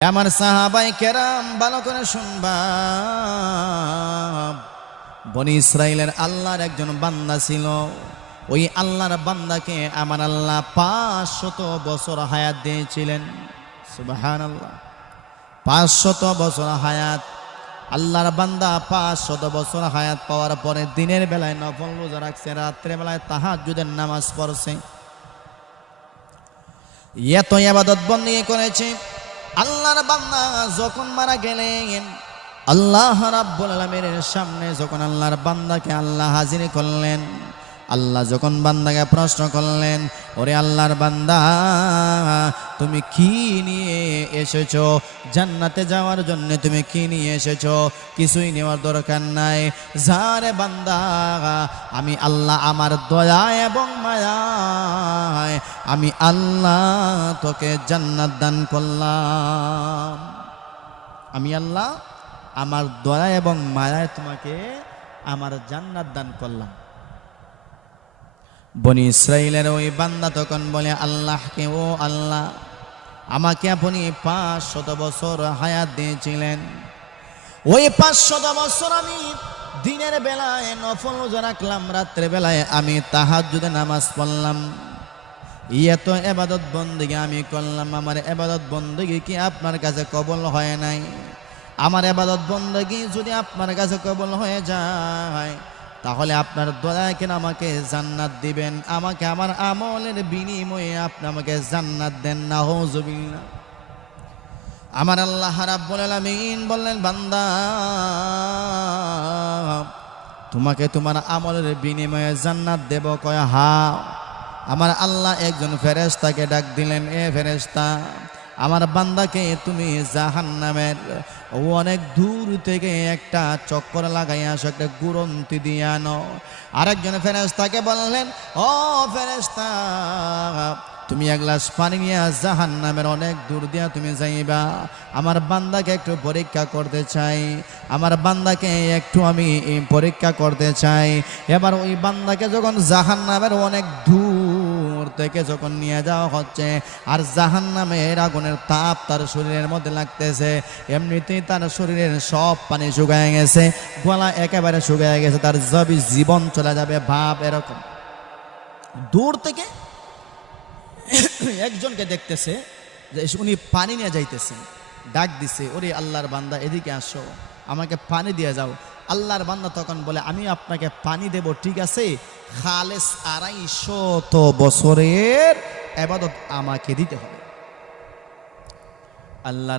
আমার সাহাবাই কেরাম ভালো করে শুনবা। বনি ইসরাইলের আল্লাহর একজন বান্দা ছিল। ওই আল্লাহর বান্দাকে আমার আল্লাহ 500 বছর হায়াত দিয়েছিলেন। সুবহানাল্লাহ, 500 বছর হায়াত। আল্লাহর বান্দা 500 বছর হায়াত পাওয়ার পরে দিনের বেলায় নফল রোজা রাখছে, রাত্রে বেলায় তাহাজ্জুদের নামাজ পড়ছে, এত ইবাদত বন্দেগী করেছে। আল্লাহর বান্দা যখন মারা গেলেন, আল্লাহ রাব্বুল আলামিনের সামনে যখন আল্লাহর বান্দাকে আল্লাহ হাজির করলেন, আল্লাহ যখন বান্দাকে প্রশ্ন করলেন, ওরে আল্লাহর বান্দা, তুমি কি নিয়ে এসেছো? জান্নাতে যাওয়ার জন্য তুমি কি নিয়ে এসেছো? কিছুই নেওয়ার দরকার নাই। যারে বান্দা, আমি আল্লাহ আমার দয়া এবং মায়ায় আমি আল্লাহ তোকে জান্নাত দান করলাম। আমি আল্লাহ আমার দয়া এবং মায়ায় তোমাকে আমার জান্নাত দান করলাম। বনি ইসরাইলের ওই বান্দা তখন বলে আল্লাহকে, ও আল্লাহ, আমাকে আপনি 500 বছর হায়াত দিয়েছিলেন। ওই 500 বছর আমি দিনের বেলায় নফল রোজা রাখলাম, রাত্রে বেলায় আমি তাহাজ্জুদের নামাজ পড়লাম, এত ইবাদত বন্দেগী আমি করলাম। আমার ইবাদত বন্দেগী কি আপনার কাছে কবুল হয় নাই? আমার ইবাদত বন্দেগী যদি আপনার কাছে কবুল হয়ে যায়, তাহলে আপনার দয়ায় কেন আমাকে জান্নাত দিবেন? আমাকে আমার আমলের বিনিময়ে আপনি আমাকে জান্নাত দেন। নাউযুবিল্লাহ। আমার আল্লাহ রাব্বুল আলামিন বললেন, বান্দা, তোমাকে তোমার আমলের বিনিময়ে জান্নাত দেব। কয় হ্যাঁ। আমার আল্লাহ একজন ফেরেশতাকে ডাক দিলেন, এ ফেরেশতা, আমার বান্দাকে তুমি জাহান্নামের অনেক দূর থেকে একটা চক্কর লাগাই আসো, একটা গুরন্তি দিয়ে আনো। আরেকজন ফেরেশতাকে বললেন, ও ফেরেশতা, তুমি এক গ্লাস পানি নিয়ে জাহান্নামের অনেক দূর দিয়া তুমি যাইবা। আমার বান্দাকে একটু পরীক্ষা করতে চাই, আমার বান্দাকে একটু আমি পরীক্ষা করতে চাই। এবার ওই বান্দাকে যখন জাহান্নামের অনেক দূর থেকে যখন নিয়ে যাওয়া হচ্ছে, আর জাহান্নামের আগুনের তাপ তার শরীরের মধ্যে লাগতেছে, এমনিতেই তার শরীরের সব পানি শুকায় গেছে, গলা একেবারে শুকায় গেছে, তার জীবন চলে যাবে ভাব এরকম। দূর থেকে একজনকে দেখতেছে যে উনি পানি নিয়ে যাইতেছে, ডাক দিছে, ওরে আল্লাহর বান্দা, এদিকে আসো, আমাকে পানি দিয়ে যাও। আল্লাহর বান্দা তখন বলে, আমি আপনাকে পানি দেব, ঠিক আছে, খালেস 250 বছরের ইবাদত আমাকে দিতে হবে। আল্লাহর